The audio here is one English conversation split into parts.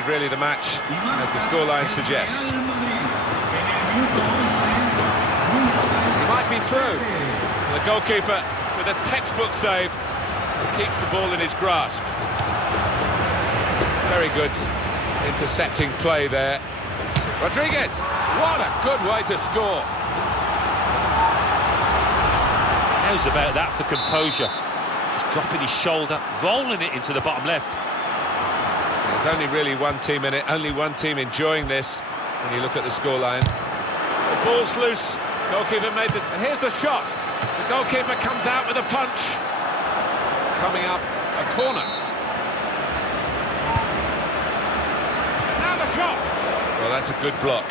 one-sided really, the match, as the scoreline suggests. He might be through. The goalkeeper with a textbook save keeps the ball in his grasp. Very good intercepting play there. Rodriguez, what a good way to score. How's about that for composure? Just dropping his shoulder, rolling it into the bottom left. There's only really one team in it, only one team enjoying this when you look at the scoreline. The ball's loose, goalkeeper made this, and here's the shot. The goalkeeper comes out with a punch. Coming up, a corner. Now the shot! Well, that's a good block.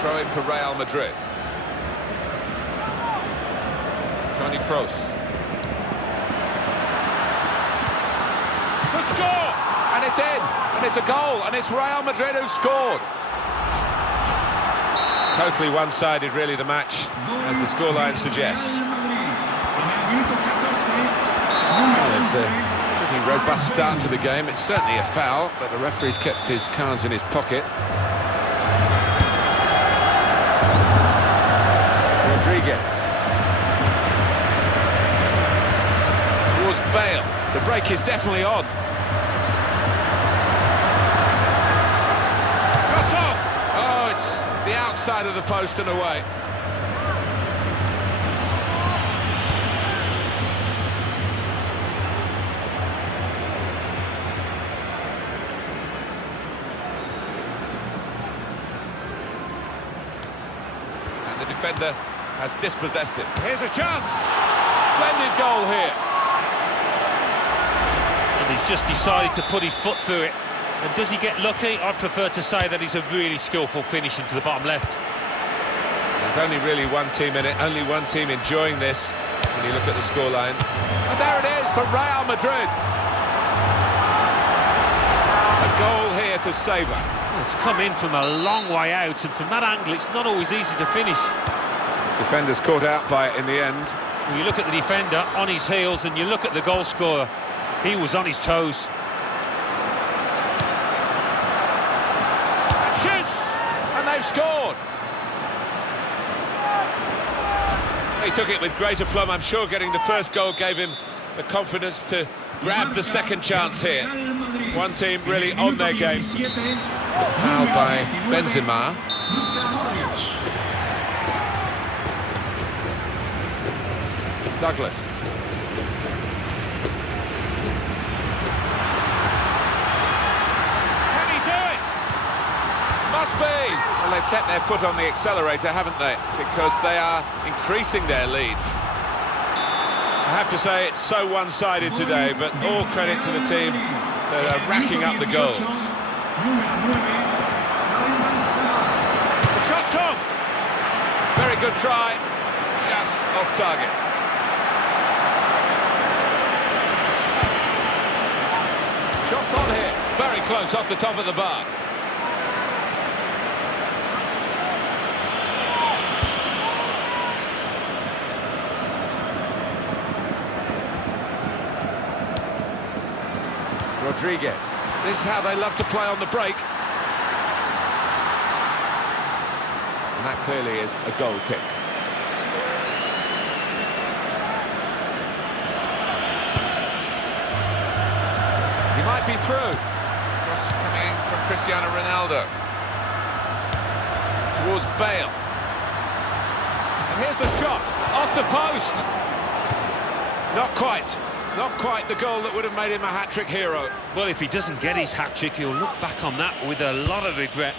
Throw in for Real Madrid. Toni Kroos. Could score! And it's in! And it's a goal! And it's Real Madrid who scored! Totally one-sided, really, the match, as the scoreline suggests. Well, it's a pretty robust start to the game. It's certainly a foul, but the referee's kept his cards in his pocket. Rodriguez. Towards Bale. The break is definitely on. Shot on! Oh, it's the outside of the post and away. And the defender has dispossessed him. Here's a chance! Splendid goal here. And he's just decided to put his foot through it. And does he get lucky? I'd prefer to say that he's a really skillful finish into the bottom left. There's only really one team in it, only one team enjoying this when you look at the scoreline. And there it is for Real Madrid. A goal here to savour. Well, it's come in from a long way out, and from that angle it's not always easy to finish. Defender's caught out by it in the end. When you look at the defender on his heels and you look at the goal scorer, he was on his toes. And shoots! And they've scored! He took it with great aplomb. I'm sure getting the first goal gave him the confidence to grab the second chance here. One team really on their game. Foul by Benzema. Douglas. Can he do it? Must be. Well, they've kept their foot on the accelerator, haven't they? Because they are increasing their lead. I have to say it's so one-sided today, but all credit to the team that are racking up the goals. The shot's on! Very good try, just off target. Shots on here, very close off the top of the bar. Rodriguez. This is how they love to play on the break. And that clearly is a goal kick. He might be through. Cross coming in from Cristiano Ronaldo. Towards Bale. And here's the shot, off the post. Not quite. Not quite the goal that would have made him a hat-trick hero. Well, if he doesn't get his hat-trick, he'll look back on that with a lot of regret.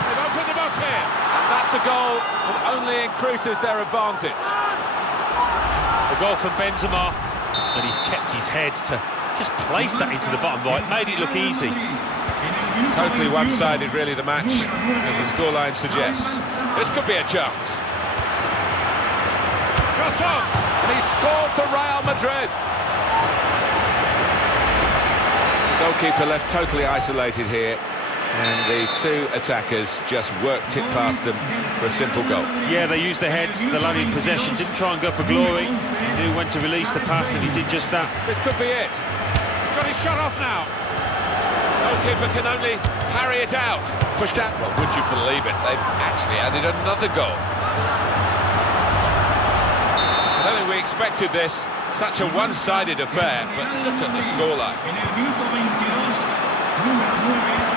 They've opened them up here. And that's a goal that only increases their advantage. The goal from Benzema, and he's kept his head to just place that into the bottom right, made it look easy. Totally one-sided, really, the match, as the scoreline suggests. This could be a chance. Shot on! And he scored for Real Madrid. The goalkeeper left totally isolated here. And the two attackers just worked it past them for a simple goal. Yeah, they used their heads, the lad in possession, didn't try and go for glory. He knew when to release the pass, and he did just that. This could be it. He's got his shot off now. Goalkeeper can only parry it out. Pushed out. Well, would you believe it? They've actually added another goal. I don't think we expected this. Such a one-sided affair, but look at the scoreline.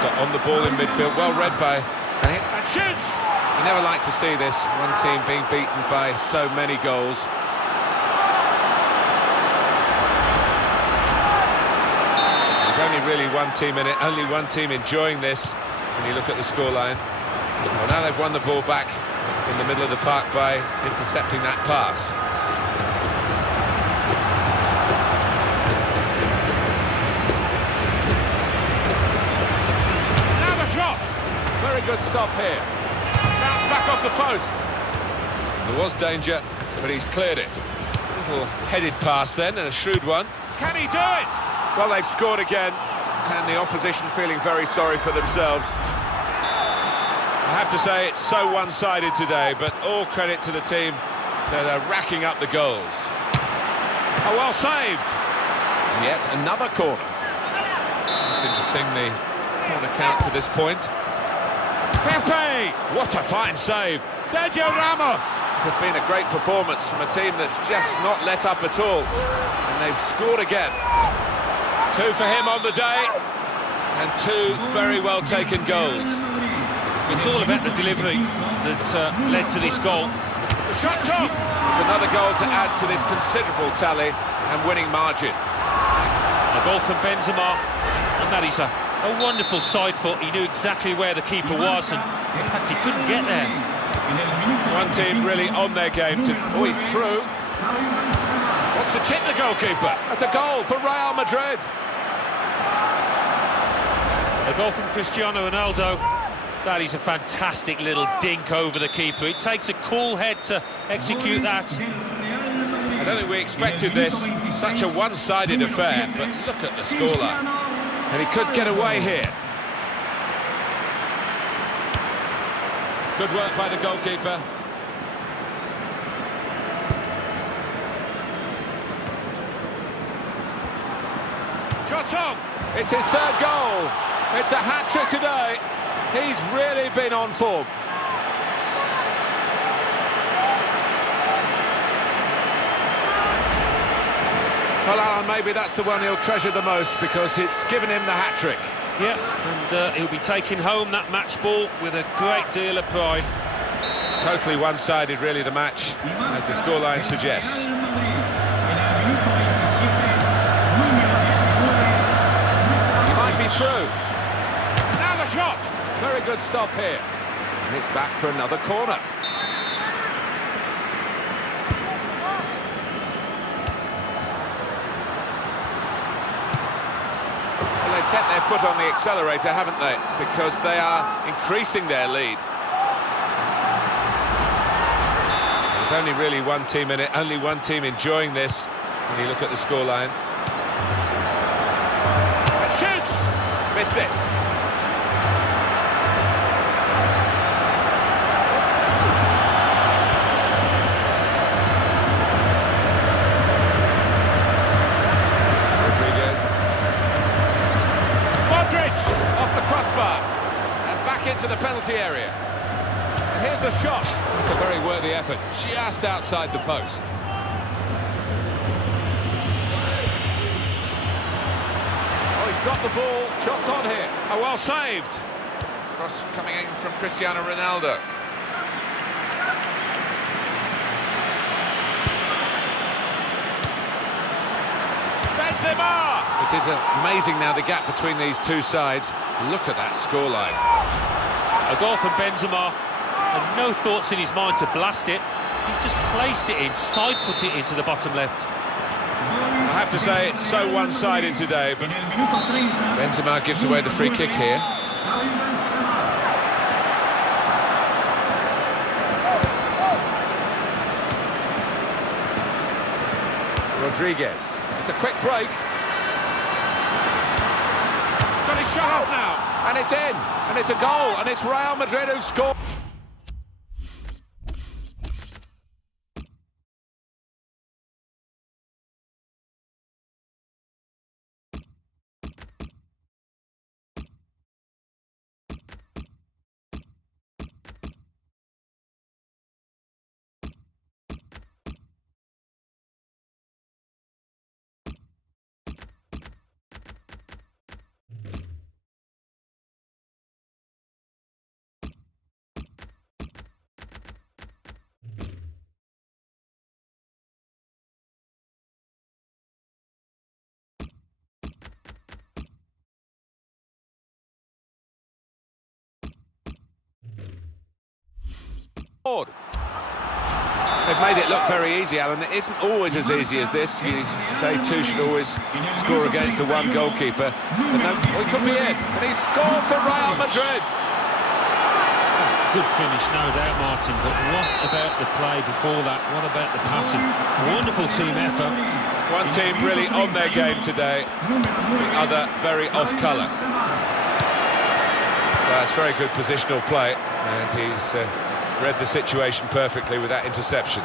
Got on the ball in midfield, well read by... And shoots! You never like to see this, one team being beaten by so many goals. There's only really one team in it, only one team enjoying this when you look at the scoreline. Well, now they've won the ball back in the middle of the park by intercepting that pass. Very good stop here. Bounce back off the post. There was danger, but he's cleared it. Little headed pass then, and a shrewd one. Can he do it? Well, they've scored again, and the opposition feeling very sorry for themselves. I have to say, it's so one-sided today, but all credit to the team that are racking up the goals. Oh, well saved. And yet another corner. It's interesting, the corner count to this point. Pepe! What a fine save! Sergio Ramos! It's been a great performance from a team that's just not let up at all. And they've scored again. Two for him on the day, and two very well taken goals. It's all about the delivery that led to this goal. The shot's on! It's another goal to add to this considerable tally and winning margin. A goal from Benzema, and that is a wonderful side foot. He knew exactly where the keeper was, and in fact he couldn't get there. One team really on their game. Oh, he's through. Wants to chip the goalkeeper. That's a goal for Real Madrid. A goal from Cristiano Ronaldo. That is a fantastic little dink over the keeper. It takes a cool head to execute that. I don't think we expected this. Such a one-sided affair, but look at the scoreline. And he could get away here. Good work by the goalkeeper. Shot on! It's his third goal. It's a hat-trick today. He's really been on form. Well, Alan, maybe that's the one he'll treasure the most because it's given him the hat-trick. Yeah, and he'll be taking home that match ball with a great deal of pride. Totally one-sided, really, the match, as the scoreline suggests. He might be through. Now the shot! Very good stop here. And it's back for another corner. They've kept their foot on the accelerator, haven't they? Because they are increasing their lead. There's only really one team in it, only one team enjoying this when you look at the scoreline. And shoots! Missed it. Off the crossbar and back into the penalty area. And here's the shot. It's a very worthy effort, just outside the post. Oh, he's dropped the ball. Shots on here. Oh, well saved. Cross coming in from Cristiano Ronaldo. Benzema! It is amazing now, the gap between these two sides. Look at that scoreline. A goal from Benzema, and no thoughts in his mind to blast it. He's just placed it in, side-foot it into the bottom left. I have to say, it's so one-sided today, but Benzema gives away the free kick here. Rodriguez. It's a quick break. He's got And he's shut off now, and it's in, and it's a goal, and it's Real Madrid who scored. They've made it look very easy, Alan. It isn't always as easy as this. You say two should always score against the one goalkeeper. But no, he could be in. And he's scored for Real Madrid. Good finish, no doubt, Martin. But what about the play before that? What about the passing? Wonderful team effort. One team really on their game today. The other very off colour. Well, that's very good positional play. And he's read the situation perfectly with that interception.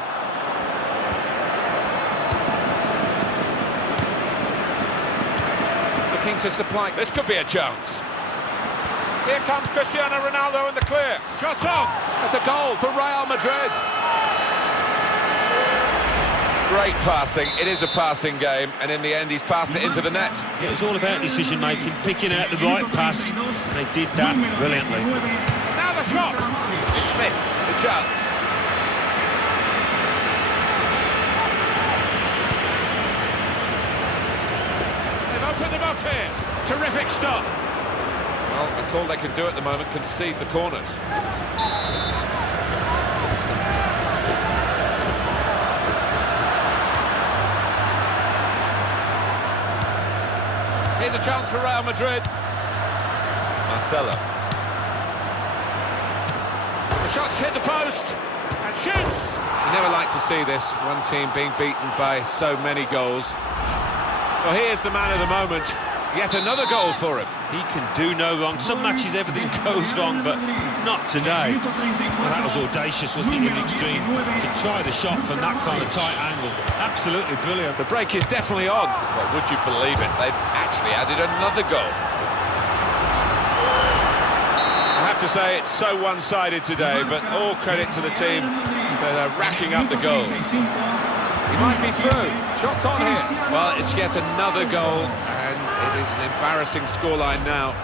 Looking to supply. This could be a chance. Here comes Cristiano Ronaldo in the clear. Shot on! That's a goal for Real Madrid. Great passing. It is a passing game, and in the end he's passed it into the net. It was all about decision making, picking out the right pass. They did that brilliantly. Now the shot! It's missed, the chance. They've opened them up here. Terrific stop. Well, that's all they can do at the moment, concede the corners. Here's a chance for Real Madrid. Marcelo. The shot's hit the post and shoots. You never like to see this, one team being beaten by so many goals. Well, here's the man of the moment. Yet another goal for him. He can do no wrong. Some matches everything goes wrong, but not today. Well, that was audacious, wasn't it, in the extreme? To try the shot from that kind of tight angle. Absolutely brilliant. The break is definitely on. Well, would you believe it? They've actually added another goal. I have to say, it's so one-sided today, but all credit to the team that are racking up the goals. He might be through. Shots on here. Well, it's yet another goal, and it is an embarrassing scoreline now.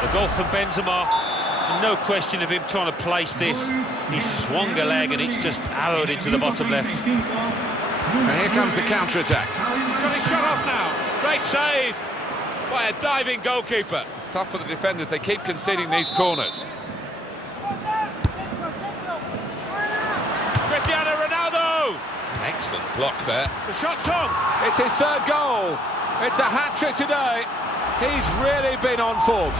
The goal from Benzema, no question of him trying to place this. He swung a leg and it's just arrowed into the bottom left. And here comes the counter-attack. He's got his shot off now. Great save by a diving goalkeeper. It's tough for the defenders. They keep conceding these corners. Cristiano Ronaldo! Excellent block there. The shot's on. It's his third goal. It's a hat-trick today. He's really been on form.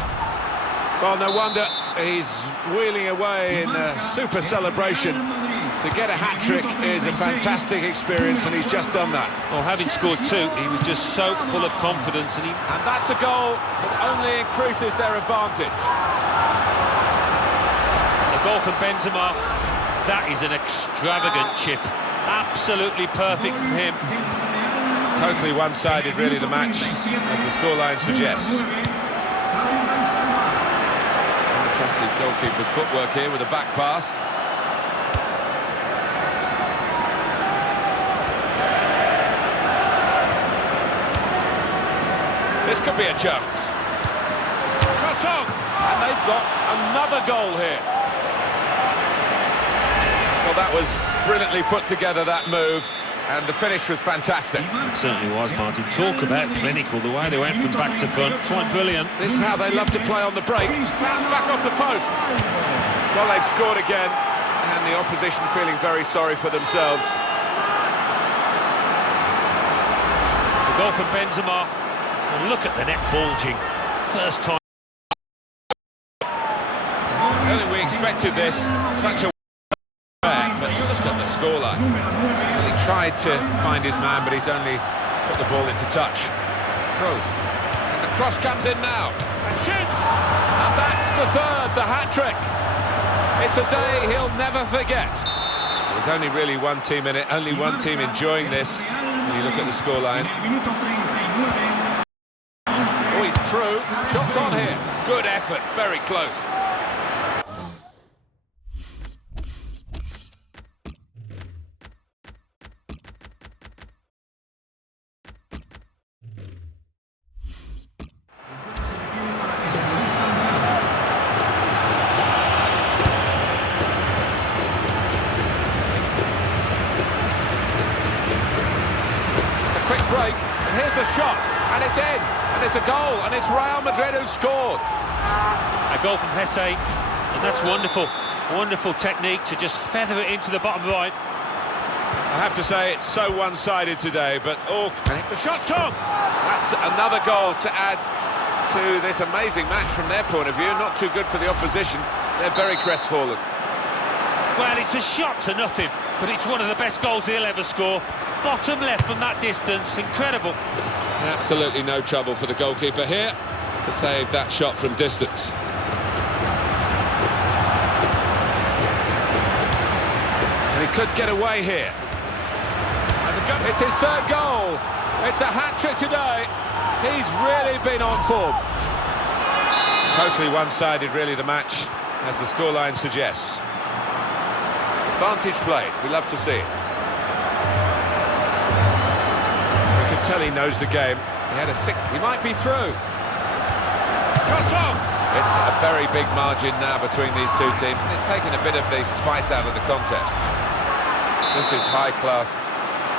Well, no wonder he's wheeling away in a super celebration. To get a hat-trick is a fantastic experience, and he's just done that. Well, having scored two, he was just so full of confidence. And that's a goal that only increases their advantage. The goal from Benzema, that is an extravagant chip. Absolutely perfect from him. Totally one-sided, really, the match, as the scoreline suggests. Trust his goalkeeper's footwork here with a back pass. This could be a chance. Shot on! And they've got another goal here. Well, that was brilliantly put together, that move, and the finish was fantastic. It certainly was, Martin. Talk about clinical, the way they went from back to front, quite brilliant. This is how they love to play on the break. Back off the post. Well, they've scored again, and the opposition feeling very sorry for themselves. The goal from Benzema, and look at the net bulging. First time. I don't think we expected this, such a but look at the scoreline. Well, he tried to find his man, but he's only put the ball into touch. Kroos. And the cross comes in now. Shoots! And that's the third, the hat-trick. It's a day he'll never forget. There's only really one team in it, only one team enjoying this when you look at the scoreline. Oh, he's through. Shots on here. Good effort, very close. Break, and here's the shot, and it's in, and it's a goal, and it's Real Madrid who scored. A goal from Hesse, and that's wonderful. Wonderful technique to just feather it into the bottom right. I have to say, it's so one-sided today, but the shot's on! That's another goal to add to this amazing match from their point of view. Not too good for the opposition. They're very crestfallen. Well, it's a shot to nothing, but it's one of the best goals he'll ever score. Bottom left from that distance, incredible. Absolutely no trouble for the goalkeeper here to save that shot from distance. And he could get away here. It's his third goal. It's a hat-trick today. He's really been on form. Totally one-sided, really, the match, as the scoreline suggests. Advantage played. We love to see it. Tell he knows the game. He had a 6. He might be through. Shots on! It's a very big margin now between these two teams, and it's taken a bit of the spice out of the contest. This is high-class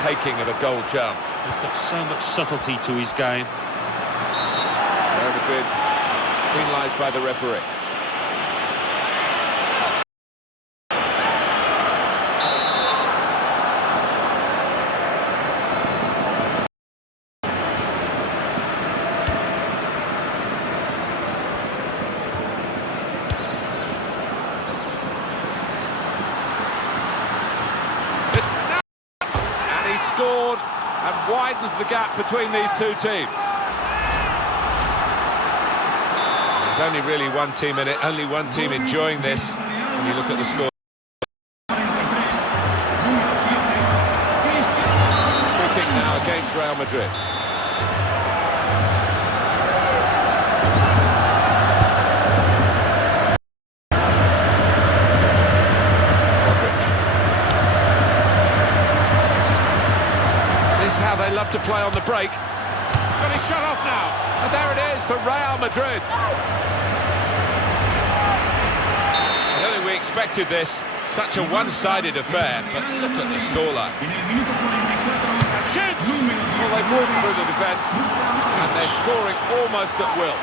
taking of a goal chance. He's got so much subtlety to his game. Real Madrid penalised by the referee. Scored and widens the gap between these two teams. There's only really one team in it, only one team enjoying this when you look at the score. Free kick now against Real Madrid. This is how they love to play on the break. He's got his shot off now, and there it is for Real Madrid. I don't think we expected this, such a one-sided affair, but look at the scoreline. And shoots! Well, they've walked through the defence, and they're scoring almost at will.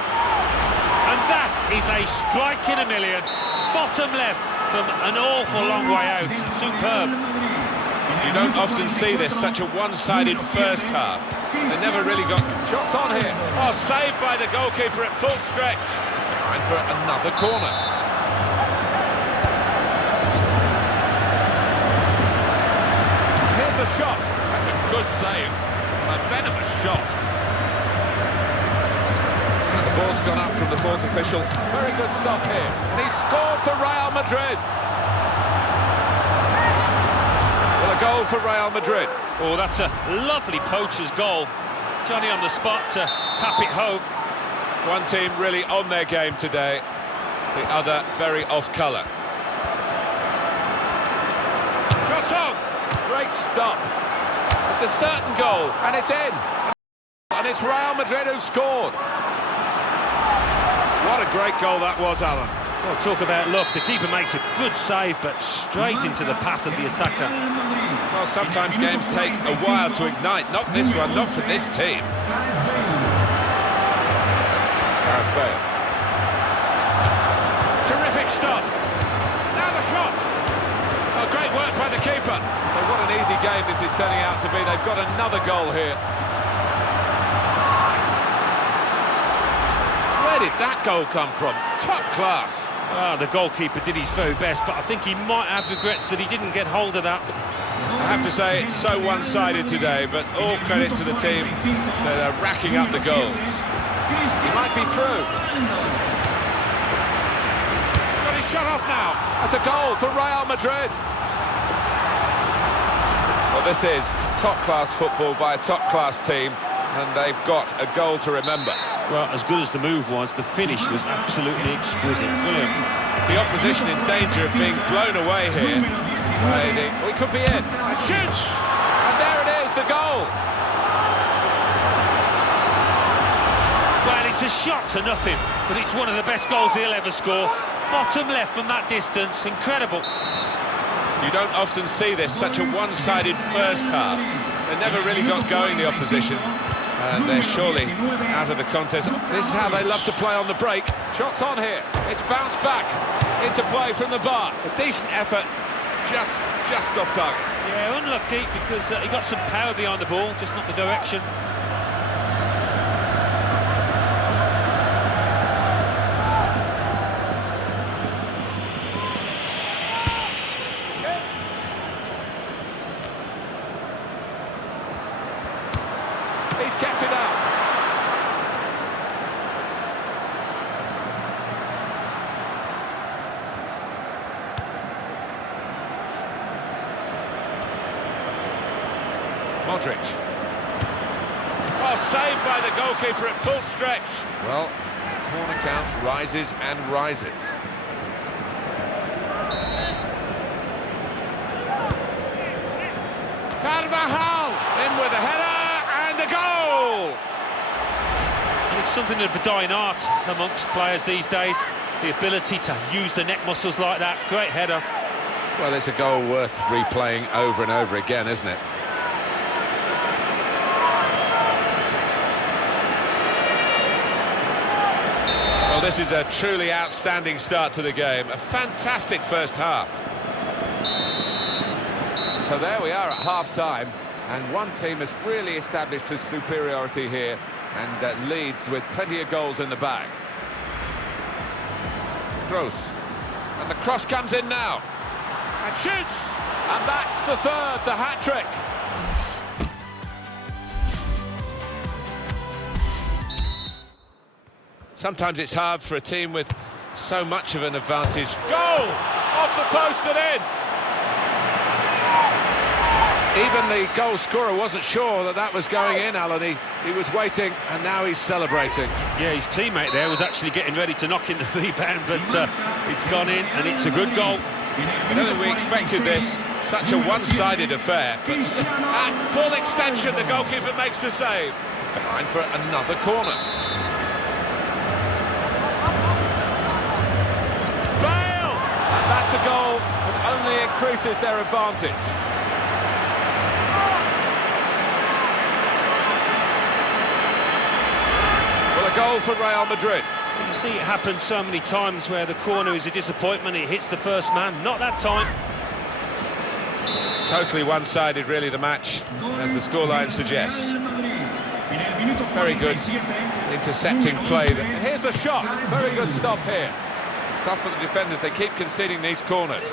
And that is a strike in a million. Bottom left from an awful long way out. Superb. You don't often see this, such a one-sided first half. They never really got shots on here. Oh, saved by the goalkeeper at full stretch. He's behind for another corner. Here's the shot. That's a good save. A venomous shot. So the ball's gone up from the fourth official. Very good stop here. And he's scored for Real Madrid. A goal for Real Madrid. Oh, that's a lovely poacher's goal. Johnny on the spot to tap it home. One team really on their game today, the other very off-colour. Shot on! Great stop. It's a certain goal, and it's in. And it's Real Madrid who scored. What a great goal that was, Alan. Well, talk about luck. The keeper makes a good save, but straight into the path of the attacker. Well, sometimes games take a while to ignite. Not this one, not for this team. Gareth Bale. Terrific stop. Now the shot. Oh, great work by the keeper. So what an easy game this is turning out to be. They've got another goal here. Where did that goal come from? Top class. Ah, the goalkeeper did his very best, but I think he might have regrets that he didn't get hold of that. I have to say, it's so one-sided today, but all credit to the team that are racking up the goals. He might be through. Got his shot off now. That's a goal for Real Madrid. Well, this is top-class football by a top-class team, and they've got a goal to remember. Well, as good as the move was, the finish was absolutely exquisite. Brilliant. The opposition in danger of being blown away here. We could be in. And shoots! And there it is, the goal! Well, it's a shot to nothing, but it's one of the best goals he'll ever score. Bottom left from that distance, incredible. You don't often see this, such a one-sided first half. They never really got going, the opposition. And they're surely out of the contest. This is how they love to play on the break. Shots on here. It's bounced back into play from the bar. A decent effort, just off target. Yeah, unlucky because he got some power behind the ball, just not the direction. He's kept it out. Modric. Oh, saved by the goalkeeper at full stretch. Well, corner count rises and rises. Carvajal in with a header and a goal. And it's something of a dying art amongst players these days, the ability to use the neck muscles like that. Great header. Well, it's a goal worth replaying over and over again, isn't it? Well, this is a truly outstanding start to the game. A fantastic first half. So there we are at half-time, and one team has really established its superiority here and leads with plenty of goals in the bag. Kroos, and the cross comes in now, and shoots, and that's the third, the hat-trick. Sometimes it's hard for a team with so much of an advantage. Goal! Off the post and in! Even the goal scorer wasn't sure that that was going in, Alan. He was waiting, and now he's celebrating. Yeah, his teammate there was actually getting ready to knock in the rebound, but it's gone in, and it's a good goal. I don't think we expected this, such a one-sided affair. But at full extension, the goalkeeper makes the save. He's behind for another corner. Bale! And that's a goal that only increases their advantage. A goal for Real Madrid. You see it happen so many times where the corner is a disappointment, it hits the first man, not that time. Totally one-sided, really, the match, as the scoreline suggests. Very good intercepting play. And here's the shot. Very good stop here. It's tough for the defenders. They keep conceding these corners.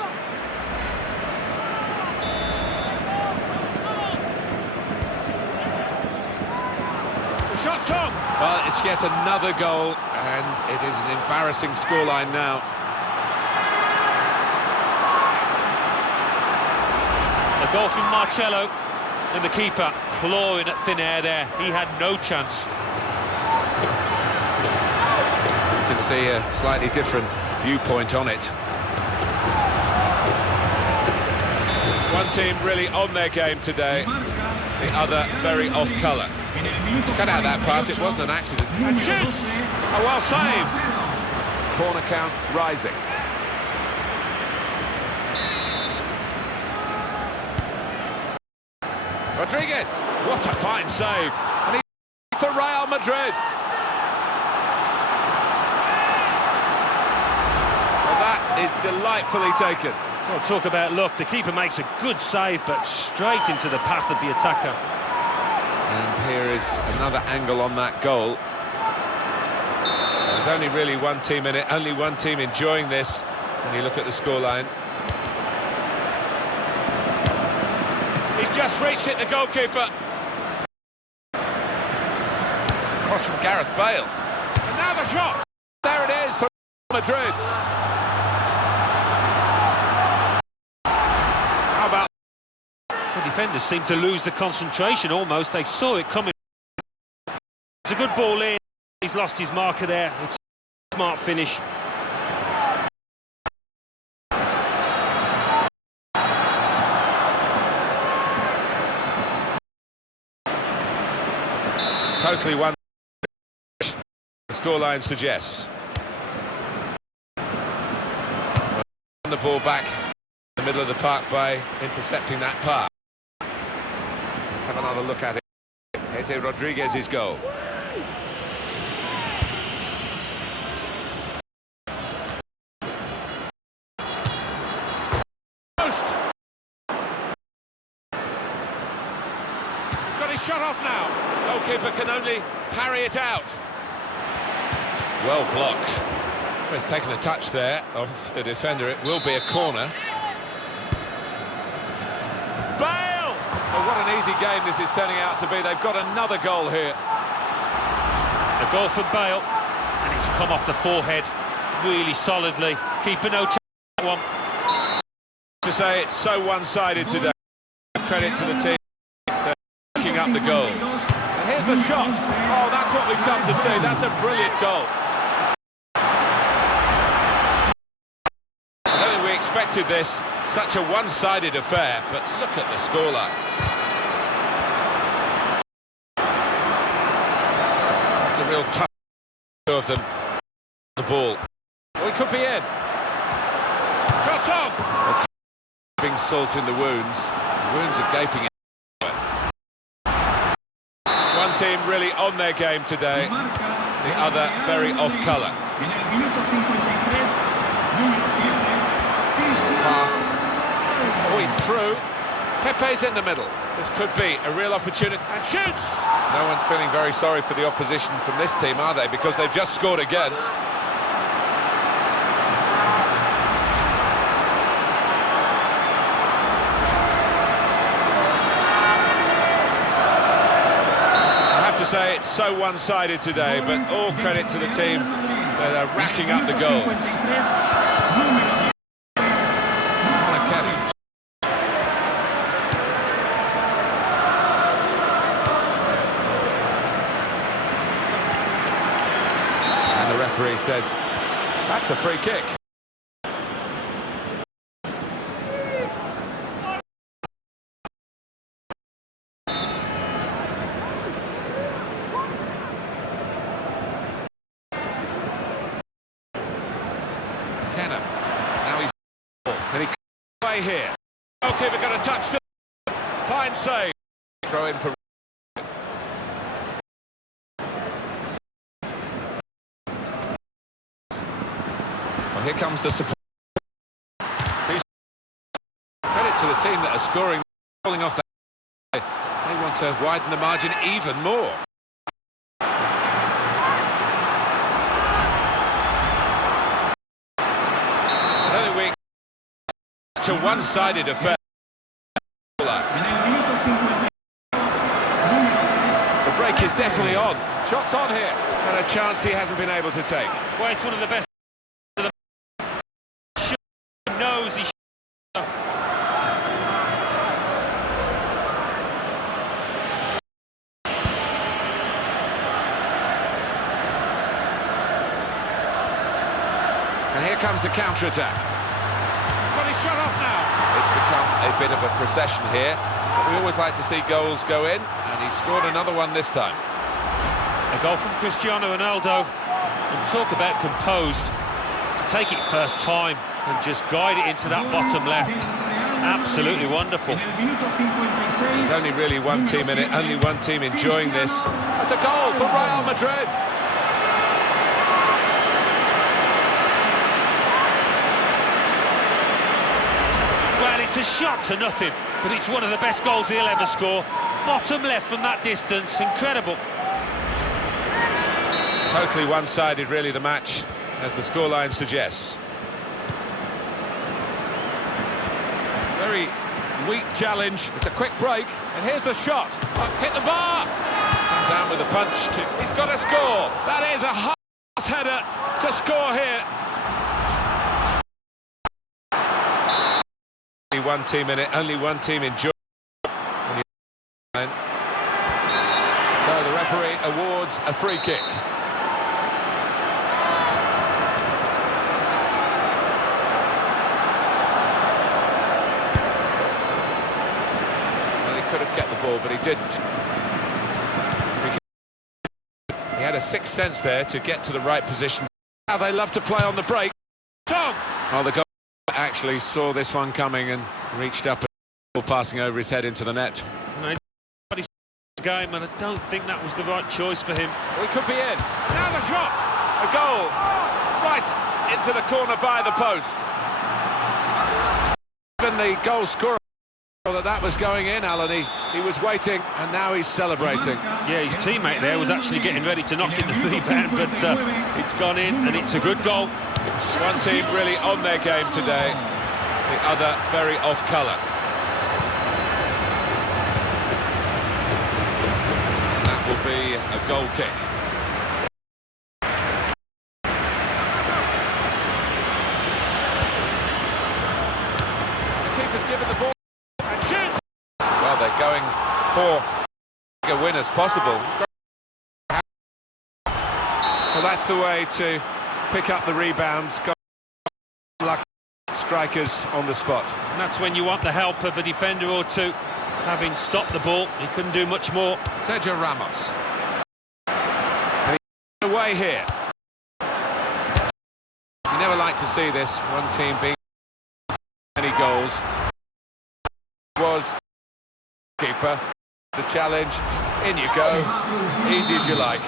The shot's on. Well, it's yet another goal, and it is an embarrassing scoreline now. A goal from Marcelo, and the keeper clawing at thin air there. He had no chance. You can see a slightly different viewpoint on it. One team really on their game today, the other very off colour. He's cut out that pass, it wasn't an accident. And shoots! Oh, well saved. Corner count rising. Rodriguez, what a fine save. And he's for Real Madrid. Well, that is delightfully taken. Well, talk about luck. The keeper makes a good save, but straight into the path of the attacker. And here is another angle on that goal. There's only really one team in it, only one team enjoying this when you look at the scoreline. He's just reached it, the goalkeeper. It's a cross from Gareth Bale. Now the shot! There it is for Madrid. How about... The defenders seem to lose the concentration almost. They saw it coming. It's a good ball in. He's lost his marker there. It's a smart finish. Totally one. The scoreline suggests. The ball back in the middle of the park by intercepting that pass. Let's have another look at it. Jose Rodriguez's goal. Post. He's got his shot off now. Goalkeeper can only parry it out. Well blocked. Well, he's taken a touch there of the defender. It will be a corner. Bale! Oh, what an easy game this is turning out to be. They've got another goal here. A goal for Bale, and it's come off the forehead really solidly. Keeper no chance on that one. To say it's so one-sided today. Credit to the team. They're picking up the goals. And here's the shot. Oh, that's what we've come to see. That's a brilliant goal. I don't think we expected this. Such a one-sided affair, but look at the scoreline. It's a real tough of them. The ball. Oh, he could be in. Shots on! Being salt in the wounds. The wounds are gaping everywhere. One team really on their game today, the other very off colour. Pass. Oh, he's through. Pepe's in the middle. This could be a real opportunity. And shoots! No one's feeling very sorry for the opposition from this team, are they? Because they've just scored again. To say it's so one-sided today, but all credit to the team that are racking up the goals. And the referee says that's a free kick. Now he's and he comes away here. Goalkeeper got a touch. Fine save. Throw in for. Well, here comes the support. Credit to the team that are scoring, falling off that. They want to widen the margin even more. Such a one-sided affair. The break is definitely on. Shots on here. And a chance he hasn't been able to take. Well, it's one of the best. Knows he. And here comes the counter-attack. Got his shot off now. It's become a bit of a procession here, but we always like to see goals go in, and he scored another one this time. A goal from Cristiano Ronaldo, and talk about composed. To take it first time and just guide it into that bottom left. Absolutely wonderful. There's only really one team in it, only one team enjoying this. That's a goal for Real Madrid. Well, it's a shot to nothing, but it's one of the best goals he'll ever score. Bottom left from that distance, incredible. Totally one-sided, really, the match, as the scoreline suggests. Very weak challenge. It's a quick break, and here's the shot. Hit the bar. Comes out with a punch. He's got to score. That is a high header to score here. Only one team in it, only one team enjoying it. So the referee awards a free kick. Well, he could have kept the ball, but he didn't. He had a sixth sense there to get to the right position. How they love to play on the break. Tom! Well, the goal actually saw this one coming and reached up, and passing over his head into the net. No, he's game, and I don't think that was the right choice for him. Well, he could be in. Now the shot! A goal! Right into the corner via the post. Even the goal scorer that was going in, Alan. He was waiting, and now he's celebrating. Yeah, his teammate there was actually getting ready to knock in the rebound, but it's gone in, and it's a good goal. One team really on their game today, the other very off colour. That will be a goal kick. The keeper's given the ball and shoots! Well, they're going for a win as possible. Well, that's the way to pick up the rebounds. Got luck strikers on the spot. And that's when you want the help of a defender or two. Having stopped the ball, he couldn't do much more. Sergio Ramos. And he's away here. You never like to see this, one team being many goals. Was keeper. The challenge. In you go. Easy as you like.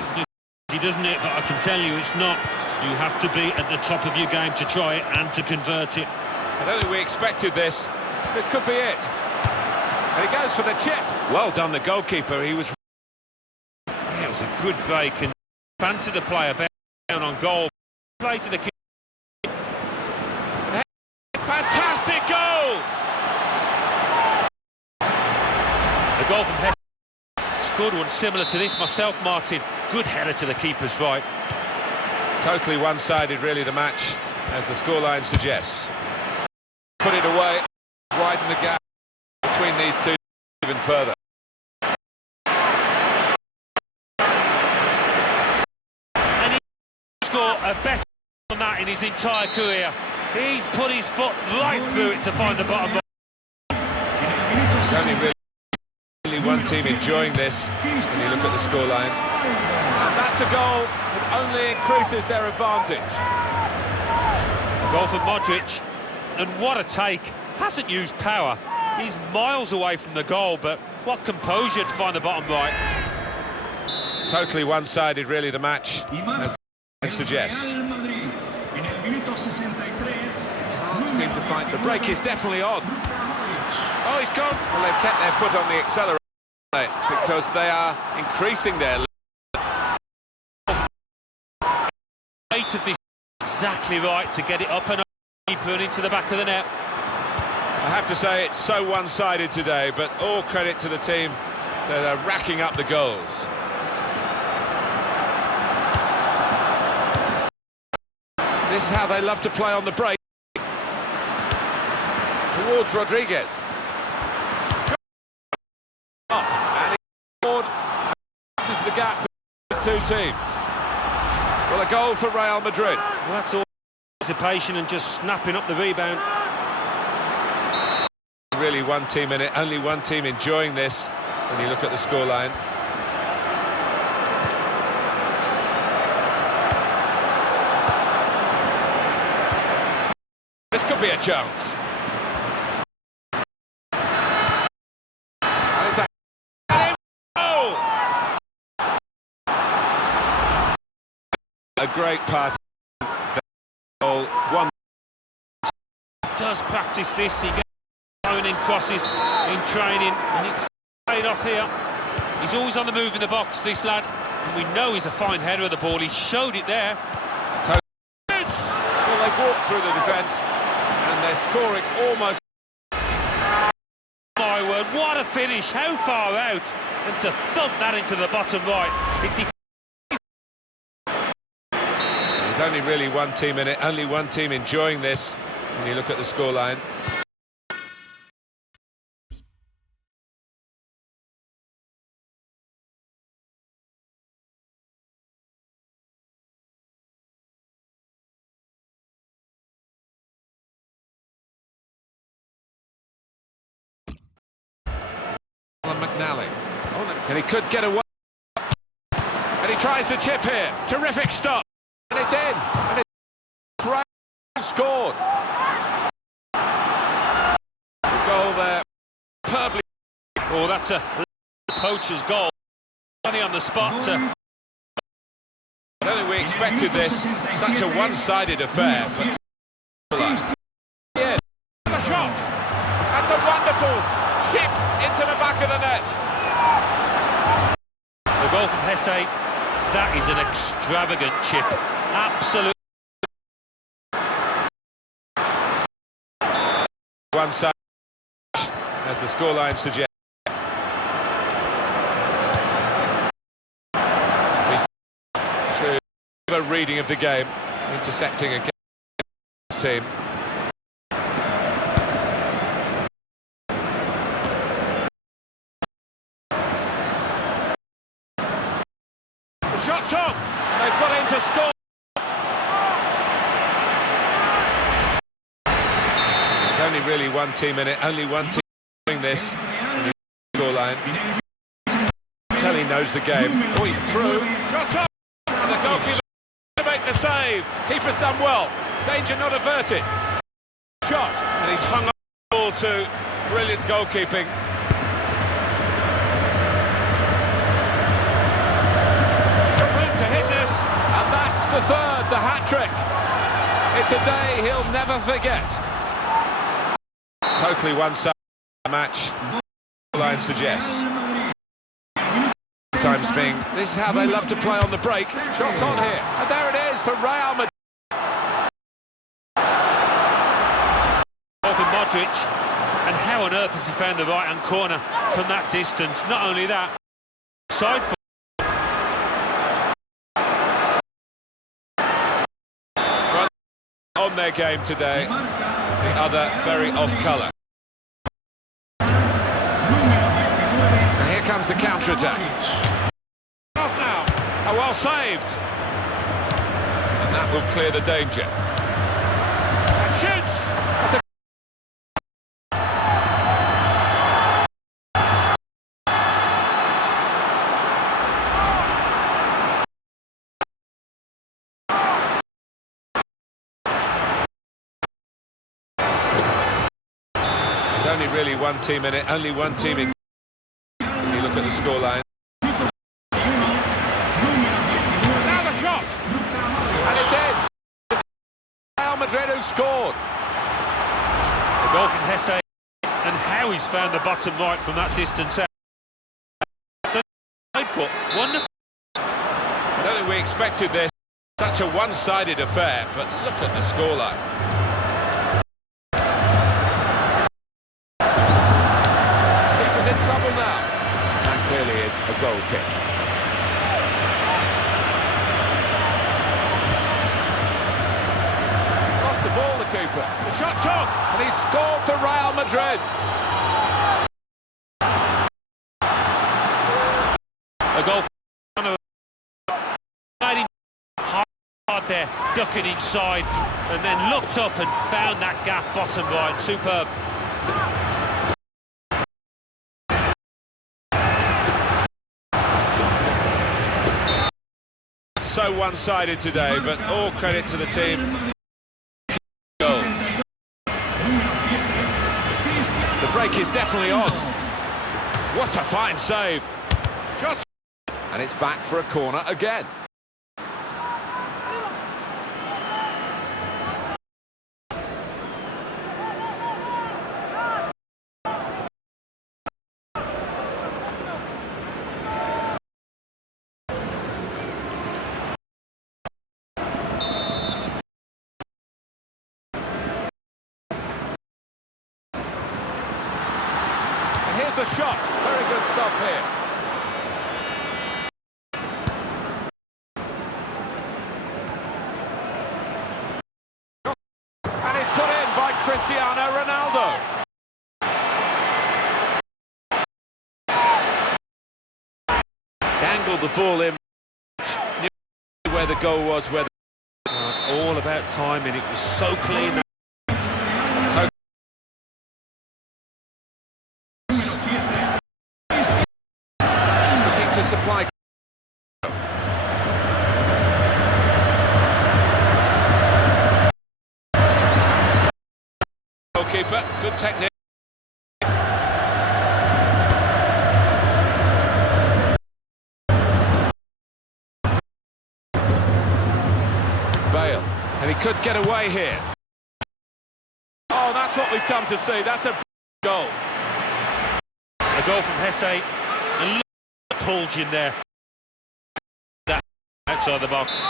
Doesn't it? But I can tell you it's not. You have to be at the top of your game to try it and to convert it. I don't think we expected this. This could be it. And he goes for the chip. Well done, the goalkeeper. He was... Yeah, it was a good break and fancy the player down on goal. Play to the keeper. Fantastic goal! The goal from Hess. Scored one similar to this myself, Martin. Good header to the keeper's right. Totally one-sided, really, the match, as the scoreline suggests. Put it away, widen the gap between these two even further. And he scored a better than that in his entire career. He's put his foot right through it to find the bottom. There's only really one team enjoying this when you look at the scoreline. And that's a goal that only increases their advantage. A goal for Modric, and what a take. Hasn't used power. He's miles away from the goal, but what composure to find the bottom right. Totally one-sided, really, the match, as it suggests. Can't seem to find... The break is definitely on. Oh, he's gone. Well, they've kept their foot on the accelerator because they are increasing their lead. Weight of this exactly right to get it up and into the back of the net. I have to say it's so one-sided today, but all credit to the team that are racking up the goals. This is how they love to play on the break. Towards Rodriguez. Up, and he scored. This is the gap between these two teams. Well, a goal for Real Madrid. Well, that's all anticipation and just snapping up the rebound. Really one team in it, only one team enjoying this when you look at the scoreline. This could be a chance. And it's a great pass. Goal. One. Does practice this. He gets in crosses in training, and it's paid off here. He's always on the move in the box, this lad, and we know he's a fine header of the ball. He showed it there. Well, they've walked through the defence, and they're scoring almost. My word, what a finish! How far out, and to thump that into the bottom right. only really one team in it, only one team enjoying this when you look at the scoreline. McNally, and he could get away, and he tries to chip here. Terrific stop, and it's in, and it's right, scored. The goal there, superbly. Oh, that's a poacher's goal. Money on the spot. I don't think we expected this, such a one-sided affair. But yeah, the shot. That's a wonderful chip into the back of the net. The goal from Hesse, that is an extravagant chip. Absolutely. One side, as the scoreline suggests. He's through a reading of the game, intercepting against his team. Shot's on! They've got in to score! There's only really one team in it, only one team doing this in the scoreline. Telly knows the game. Oh, he's through. Shot's on! And the goalkeeper to make the save. Keeper's done well. Danger not averted. Shot! And he's hung on the ball to brilliant goalkeeping. The third, the hat-trick. It's a day he'll never forget. Totally one-sided match, the line suggests. Times being, this is how they love to play on the break. Shots on here, and there it is for Real Madrid. For Modric, and how on earth has he found the right-hand corner from that distance? Not only that, side foot. On their game today, the other very off-colour. And here comes the counter-attack. Off now. Oh, well saved. And that will clear the danger. And shoots! That's a... There's only really one team in it, only one team in. When you look at the scoreline. Now the shot! And it's in! Real Madrid who scored. The goal from Hesse, and how he's found the bottom right from that distance out. The side foot, wonderful. I don't think we expected this, such a one-sided affair, but look at the scoreline. Trouble now. That clearly is a goal kick. He's lost the ball, the keeper. The shot's on, and he's scored for Real Madrid. A goal for made him hard there, ducking inside, and then looked up and found that gap bottom right. Superb. So one-sided today, but all credit to the team. Goal. The break is definitely on. What a fine save. Shot. And it's back for a corner again. Here's the shot. Very good stop here. Cristiano Ronaldo. Angled the ball in, knew where the goal was, where all about timing. It was so clean. Looking to supply. Goalkeeper, good technique. Bale, and he could get away here. Oh, that's what we've come to see. That's a goal. A goal from Hesse, and look at the bulge in there. That outside the box.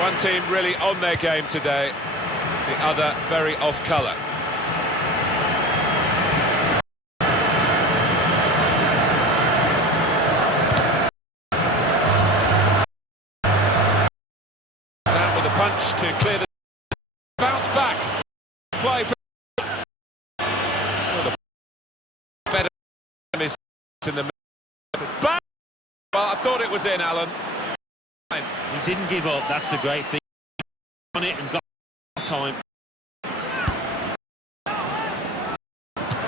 One team really on their game today, the other very off colour. Out with a punch to clear the bounce back. Play for the better is in the back. Well, I thought it was in, Alan. He didn't give up. That's the great thing. On it and got time.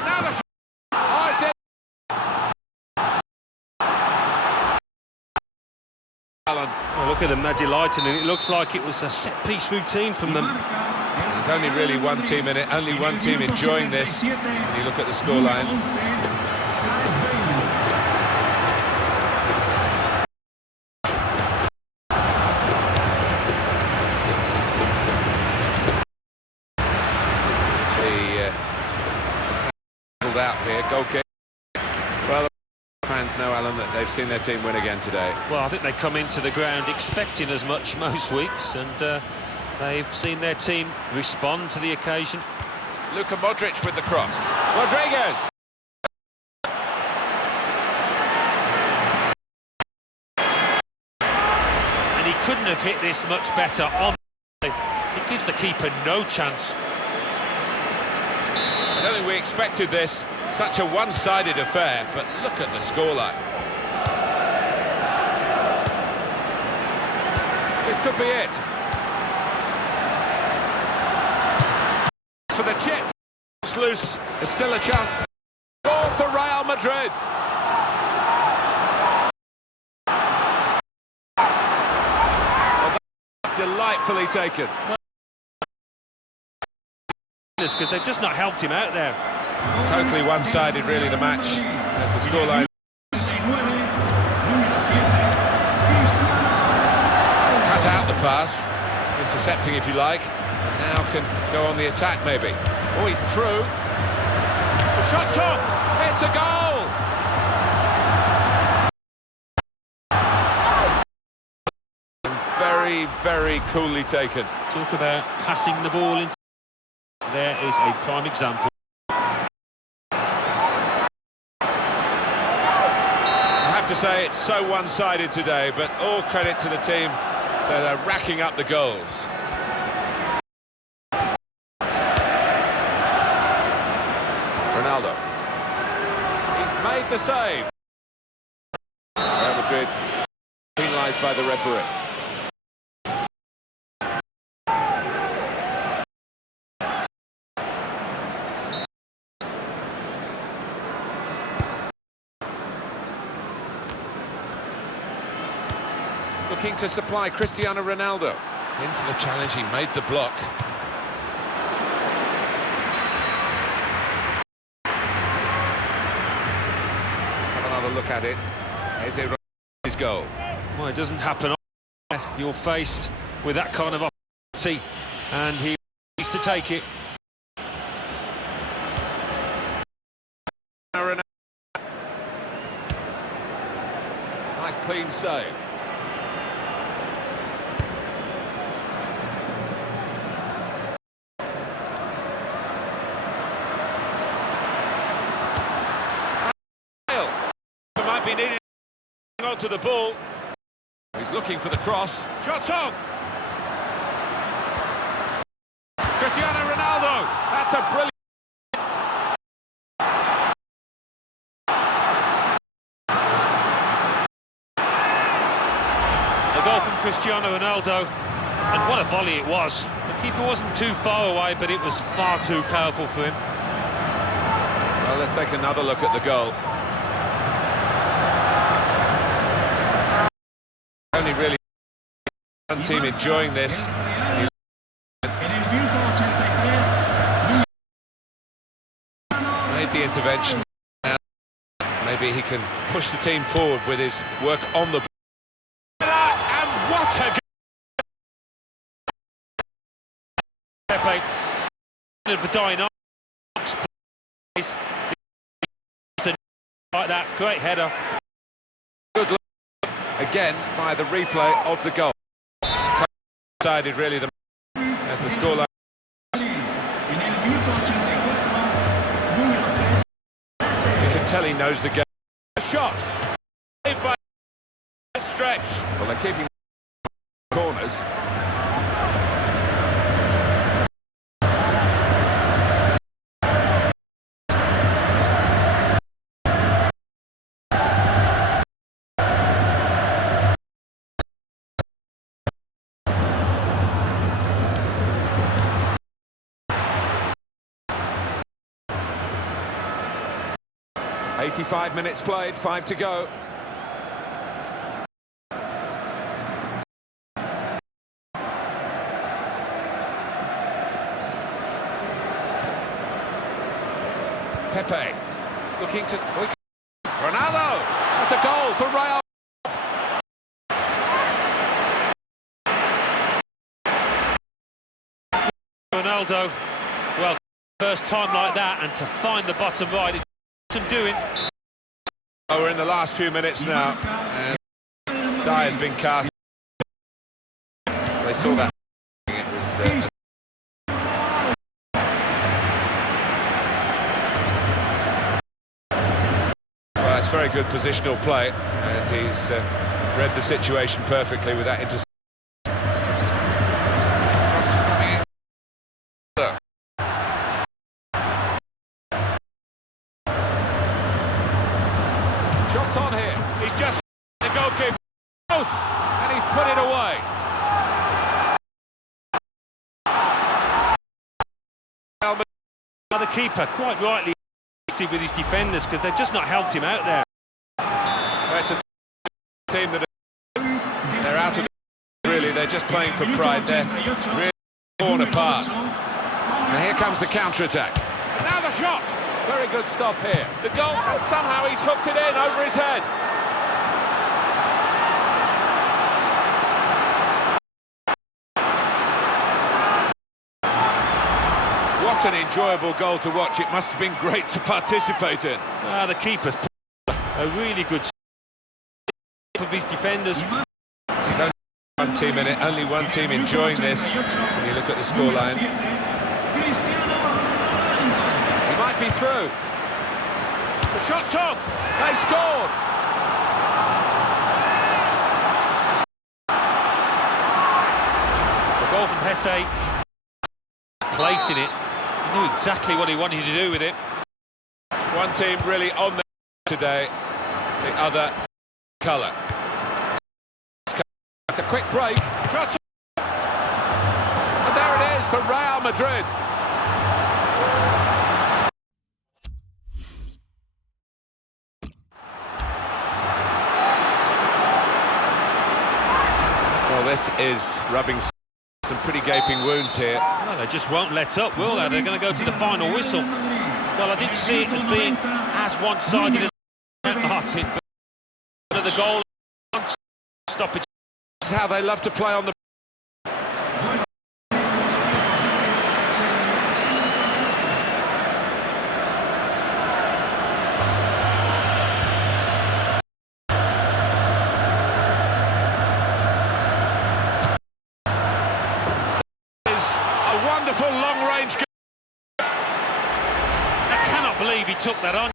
Now the oh, it's in. Alan. Oh, look at them, they're delighted, and it looks like it was a set-piece routine from them. There's only really one team in it, only one team enjoying this. When you look at the scoreline. The out here, goal kick. Well, the fans know, Alan, that they've seen their team win again today. Well, I think they come into the ground expecting as much most weeks, and they've seen their team respond to the occasion. Luka Modric with the cross. Rodriguez. And he couldn't have hit this much better on. It gives the keeper no chance. I don't think we expected this, such a one-sided affair, but look at the scoreline. This could be it. For the chip. It's loose. There's still a chance. Goal for Real Madrid. Well, that's delightfully taken. Because they've just not helped him out there. Totally one-sided, really, the match, as the scoreline. Cut out the pass, intercepting if you like, and now can go on the attack maybe. Oh, he's through. The shot's on. It's a goal. Very, very coolly taken. Talk about passing the ball into. There is a prime example. I have to say it's so one-sided today, but all credit to the team that are racking up the goals. Ronaldo. He's made the save. Real Madrid penalised by the referee. Looking to supply Cristiano Ronaldo. In for the challenge, he made the block. Let's have another look at it. Is it his goal? Well, it doesn't happen. You're faced with that kind of opportunity, and he needs to take it. Nice clean save. Might be needed onto the ball. He's looking for the cross. Shots on. Cristiano Ronaldo. brilliant. A goal from Cristiano Ronaldo, and what a volley it was. The keeper wasn't too far away, but it was far too powerful for him. Well, let's take another look at the goal. Only really one team enjoying this. Made the intervention. Maybe he can push the team forward with his work on the ball. And what a goal! Pepe of the dying arms plays like that. Great header. Good look again by the replay of the goal. Decided really as the scoreline. You can tell he knows the game. A shot. Saved by stretch. Well, they're keeping corners. .85 minutes played, 5 to go. Pepe looking to Ronaldo. That's a goal for Real. Ronaldo, well, first time like that, and to find the bottom right, it's some doing. Oh, we're in the last few minutes now, and die has been cast. They saw that. It was. Well, that's very good positional play, and he's read the situation perfectly with that interception. Shots on here. He's just the goalkeeper. Close, and he's put it away. The keeper quite rightly with his defenders because they've just not helped him out there. It's a team that they're out of the really. They're just playing for pride. They're really torn apart. And here comes the counter-attack. Now the shot. Very good stop here. The goal, and somehow he's hooked it in over his head. What an enjoyable goal to watch. It must have been great to participate in. The keeper's put a really good of his defenders. There's only one team in it, only one team enjoying this. When you look at the scoreline. He might be through. The shot's on. They scored. The goal from Hesse, placing it. He knew exactly what he wanted to do with it. One team really on there today, the other colour. It's a quick break. Shot. And there it is for Real Madrid. Well, this is rubbing some pretty gaping wounds here. Well, they just won't let up, will they? They're going to go to the final whistle. Well, I didn't see it as being as one-sided as Martin, but the goal stoppage. This is how they love to play on the. Wonderful long-range goal. I cannot believe he took that on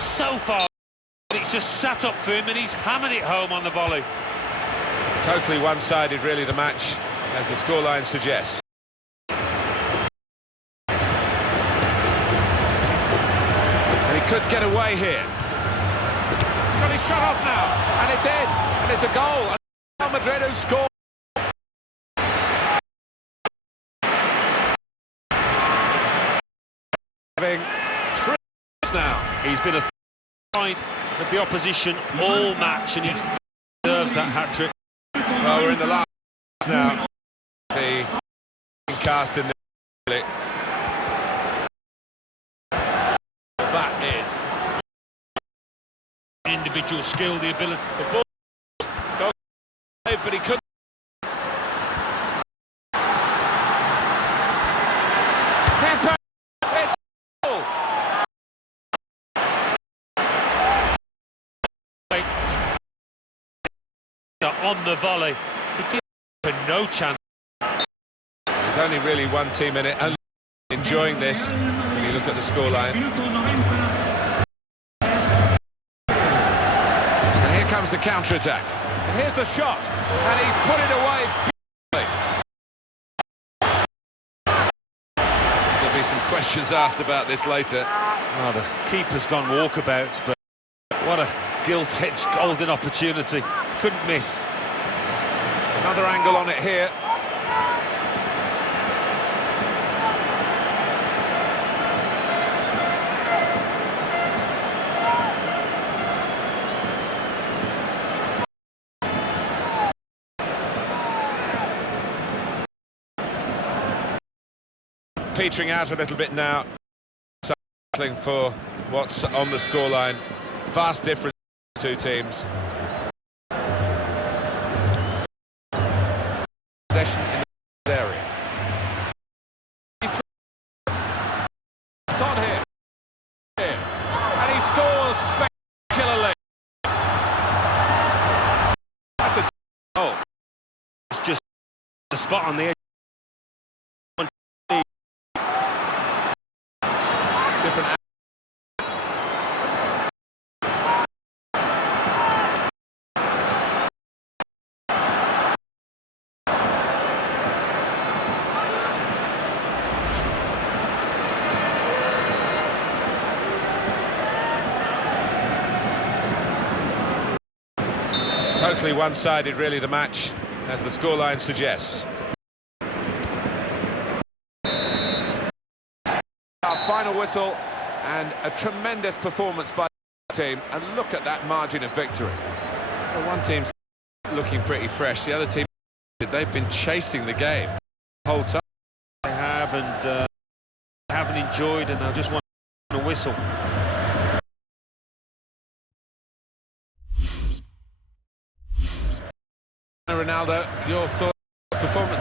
so far. It's just sat up for him and he's hammered it home on the volley. Totally one-sided, really, the match, as the scoreline suggests. could get away here. He's got his shot off now, and it's in, and it's a goal. And Real Madrid who scored. Having 3 now. He's been a side of the opposition all match, and he deserves that hat-trick. Well, we're in the last now. The cast in the... That is Individual skill, the ability. the ball. But he couldn't. It's goal. On the volley, he gives for no chance. There's only really one team in it, and enjoying this when you look at the scoreline. And here comes the counter-attack. And here's the shot, and he's put it away beautifully. There'll be some questions asked about this later. Oh, the keeper's gone walkabouts, but what a gilt-edged golden opportunity. Couldn't miss. Another angle on it here. Petering out a little bit now, battling for what's on the scoreline. Vast difference between the two teams. Possession in the area. It's on him. And he scores spectacularly. That's a goal. It's just a spot on the edge. Different. Totally one-sided, really, the match, as the scoreline suggests. Our final whistle, and a tremendous performance by the team, and look at that margin of victory. Well, one team's looking pretty fresh, the other team, they've been chasing the game the whole time. They have, and haven't enjoyed, and they'll just want a whistle. Ronaldo, your thoughts on the performance?